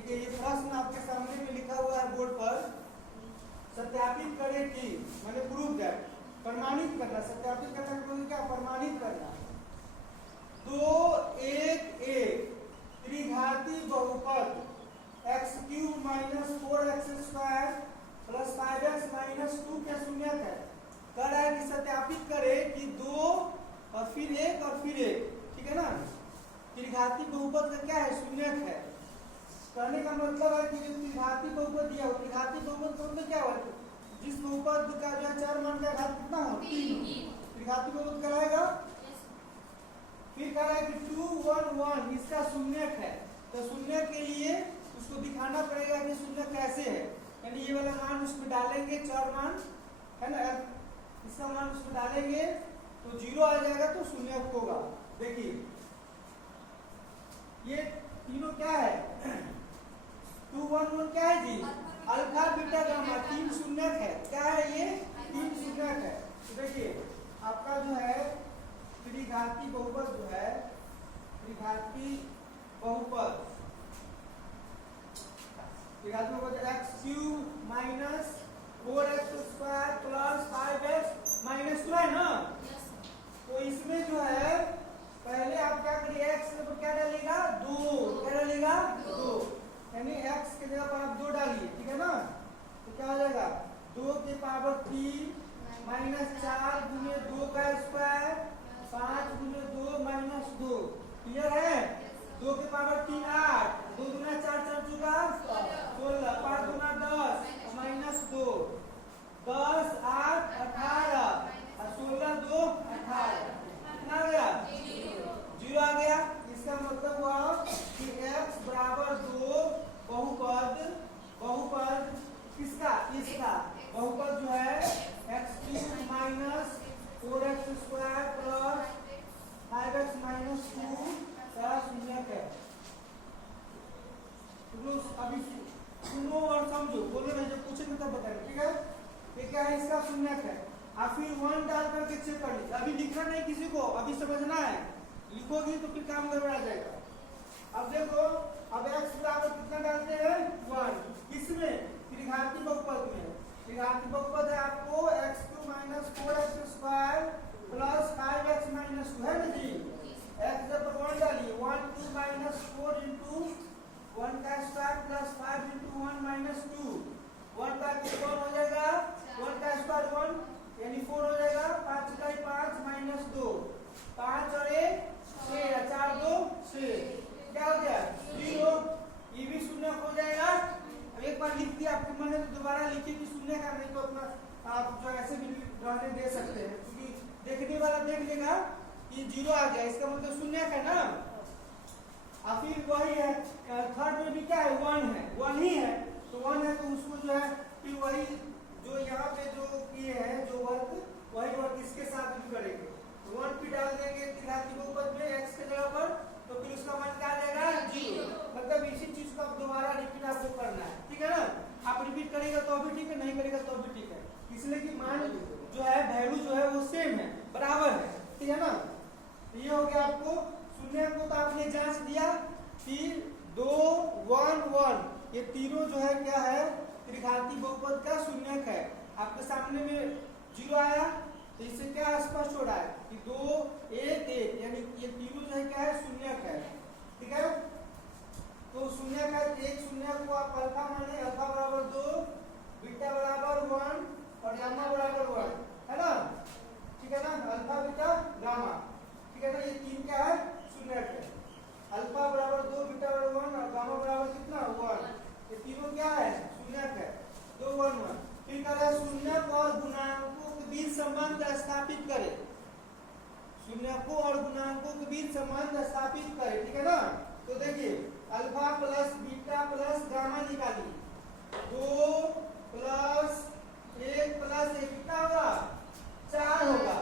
देखिए ये प्रश्न आपके सामने में लिखा हुआ है बोर्ड पर। सत्यापित करें कि मैंने प्रूव दैट, प्रमाणित करना। सत्यापित करना मतलब क्या? प्रमाणित करना। 2 1 1 त्रिघाती बहुपद x³ minus 4x² plus 5x minus 2 क्या शून्यक है? कह रहा है कि सत्यापित करें कि 2 और फिर 1 और फिर 1, ठीक है ना। त्रिघाती बहुपद का क्या है? शून्यक है। कहने का मतलब है कि जो त्रिघाती बहुपद दिया हो, त्रिघाती बहुपद का मतलब क्या हुआ? जिस बहुपद का जो है चार मान का घात कितना हो? 3, त्रिघाती बहुपद कहलाएगा। फिर कह रहा है कि 2 1 1 इसका शून्यक है। तो शून्यक के लिए उसको दिखाना पड़ेगा कि शून्यक कैसे है, यानी ये वाला मान उसमें डालेंगे, चार मान है ना, इसका मान उसमें डालेंगे तो 0 आ जाएगा, तो शून्यक होगा। देखिए ये तीनों क्या है? 2 1 1 क्या है जी? अल्फा बीटा गामा, 3 शून्यक है। क्या है ये? 3 शून्यक है। तो देखिए आपका जो है त्रिघाती बहुपद जो है, त्रिघाती बहुपद x³ minus 4x² plus 5x minus 2 है ना। तो इसमें जो है पहले आप क्या करिए, x के ऊपर क्या डालेगा? 2। क्या डालेगा? 2, यानी x के जगह पर आप 2 डालिए, ठीक है ना। तो क्या हो जाएगा? 2 की पावर 3 माइनस 4 गुने 2 का स्क्वायर 5 गुने 2 माइनस 2। क्लियर है? 2 की पावर 3 8, 2 गुना 4 4 चुका 16, 5 गुना 10 माइनस 2, 10 8 18 और 16 2 18। कितना आ गया? 0 आ गया। इसका मतलब हुआ कि x बराबर 2 बहुपद किसका? इसका बहुपद जो है x³ minus 4x² plus 5x minus 2 का शून्यक है। अभी सुनो और समझो, बोलो नहीं, जब पूछेंगे तब बताएंगे, ठीक है। ये क्या है? इसका शून्यक है। आप फिर 1 डाल करके चेक कर लीजिए। अभी लिखना नहीं किसी को, अभी समझना है। लिखोगी तो फिर काम गड़बड़ा जाएगा। अब देखो, अब x बराबर कितना डालते हैं? 1। इसमें त्रिघाती बहुपद में, त्रिघाती बहुपद है आपको x³ minus 4x² plus 5x minus 2 है ना जी। x जब 1 डालिए, 1 2 माइनस 4 इंटू 1 का स्क्वायर प्लस 5 इंटू 1 माइनस 2, 1 का क्यूब 1 हो जाएगा, 1 का स्क्वायर 1 यानी 4 हो जाएगा, 5 का 5 माइनस 2, 5 और 1 6, 4 2 6, क्या हो गया? 0। ये भी शून्य हो जाएगा। अब एक बार लिख दिया, आपको मन है तो दोबारा लिखिए कि शून्य का, नहीं तो अपना आप जो ऐसे भी रहने दे सकते हैं, क्योंकि देखने वाला देख लेगा कि 0 आ गया, इसका मतलब शून्य है ना। और फिर वही है, थर्ड में भी क्या है? 1 है, 1 ही है। तो 1 है तो उसको जो है फिर वही जो यहाँ पे जो किए हैं जो वर्ग, वही वर्ग इसके साथ भी करेंगे। 1 भी डाल देंगे त्रिघाती बहुपद में x के जगह पर, तो फिर उसका मान क्या आ जाएगा? 0। मतलब इसी चीज को आप दोबारा रिपीट आपको करना है, ठीक है ना। आप रिपीट करेगा तो भी ठीक है, नहीं करेगा तो भी ठीक है, इसलिए कि मान जो है वैल्यू जो है वो सेम है, बराबर है, ठीक है ना। ये हो गया आपको शून्य को तो आपने जांच दिया। फिर 2 1 1 ये तीनों जो है क्या है? त्रिघाती बहुपद का शून्यक है। आपके सामने में 0 आया, तो इससे क्या स्पष्ट हो रहा है कि 2 1 1 यानी ये तीनों जो है क्या है? शून्यक है, ठीक है। तो शून्यक है, एक शून्यक को आप अल्फा माने, अल्फा बराबर 2, बीटा बराबर 1 और गामा बराबर 1, है ना, ठीक है ना। अल्फा बीटा गामा, ठीक है ना। ये तीन क्या है? शून्यक है। अल्फा बराबर 2, बीटा बराबर 1 और गामा बराबर कितना? 1। ये तीनों क्या है? शून्यक है। 2 1 1। फिर कह रहा है शून्यक और गुणांकों के बीच संबंध स्थापित करें। शून्यकों और गुणांकों के बीच संबंध स्थापित करें, ठीक है ना। तो देखिए alpha plus beta plus gamma निकालिए। 2 प्लस 1 प्लस 1 कितना होगा? 4 होगा।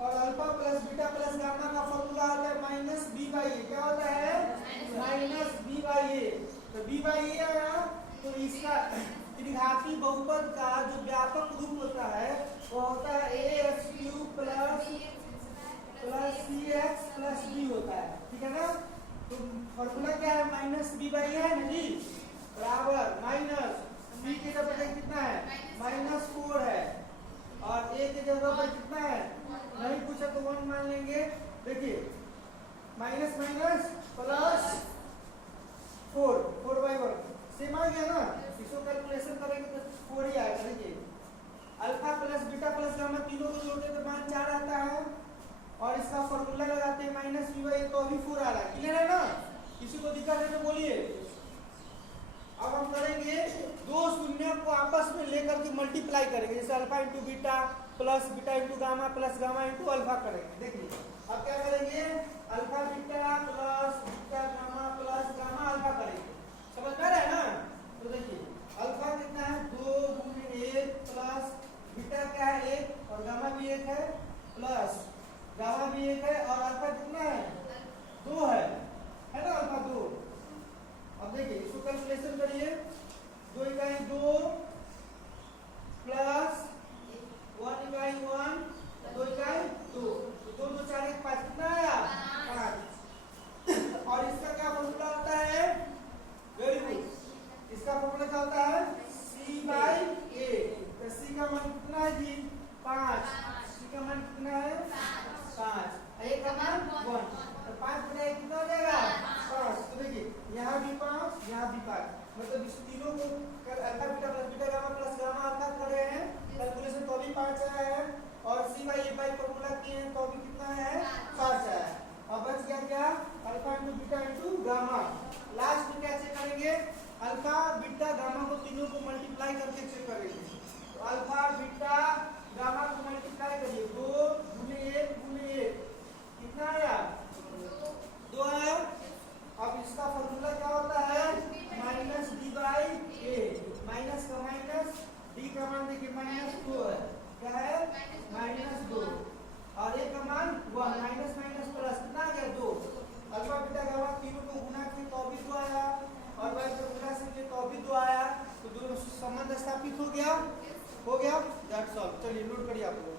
और alpha plus beta plus gamma का फॉर्मूला होता है माइनस बी बाई ए। क्या होता है? माइनस बी बाई ए। तो बी बाई ए आया, तो इसका त्रिघाती बहुपद का जो व्यापक रूप होता है वो होता है ax³ plus cx plus b होता है, ठीक है ना। तो फॉर्मूला क्या है? माइनस बी बाई है ना जी। बराबर माइनस बी की जगह पे कितना है -4 है और ए की जगह पर कितना है नहीं पूछा तो 1 मान लेंगे। देखिए माइनस माइनस प्लस 4/1 सेम आ गया ना। इसको कैलकुलेशन करेंगे तो 4 ही आएगा। देखिए alpha plus beta plus gamma तीनों को जोड़ते तो मान 4 आता है और इसका फॉर्मूला लगाते हैं -b/a तो अभी 4 आ रहा है। क्लियर है ना? किसी को दिक्कत है तो बोलिए। अब हम करेंगे दो शून्य को आपस में लेकर के मल्टीप्लाई करेंगे, जैसे alpha into beta plus beta into gamma plus gamma into alpha करेंगे। देखिए अब क्या करेंगे alpha beta plus beta gamma plus gamma alpha करेंगे। समझ में आ रहा है ना? तो देखिए अल्फा कितना है 2 × 1 प्लस बीटा क्या है 1 और गामा भी 1 है प्लस गामा भी 1 है और अल्फा कितना है 2 है ना अल्फा 2। अब देखिए इसको कैलकुलेशन करिए 2 इकाई 2 प्लस 1 इकाई 1 2 इकाई 2 2 2 4 1 5 कितना आया 5। और इसका क्या फॉर्मूला होता है वेरी गुड इसका फॉर्मूला क्या होता है c/a। तो c का मान कितना है जी 5 c का मान कितना है 5 a का मान 1 तो 5/1 कितना हो जाएगा 5। तो देखिए यहाँ भी 5 यहाँ भी 5 मतलब इस तीनों को alpha beta plus beta gamma plus gamma alpha कर रहे हैं कैलकुलेशन तो भी 5 आया है और c/a फॉर्मूला किए हैं तो भी कितना है 5 आया है। अब बच गया क्या alpha into beta into gamma. Last में क्या चेक करेंगे अल्फा बीटा गामा को तीनों को मल्टीप्लाई करके चेक करेंगे। तो अल्फा बीटा गामा को मल्टीप्लाई करिए 2 × 1 × 1 कितना आया 2 आया। अब इसका फॉर्मूला क्या होता है -d/a माइनस का माइनस d का मान देखिए -2 है क्या है -2 और a का मान 1 माइनस माइनस प्लस कितना आ गया 2। अल्फा बीटा गामा तीनों को गुना किए तो भी 2 आया और y को गुना से किए तो भी 2 आया। तो दोनों संबंध स्थापित हो गया दैट्स ऑल। चलिए नोट करिए आप लोग।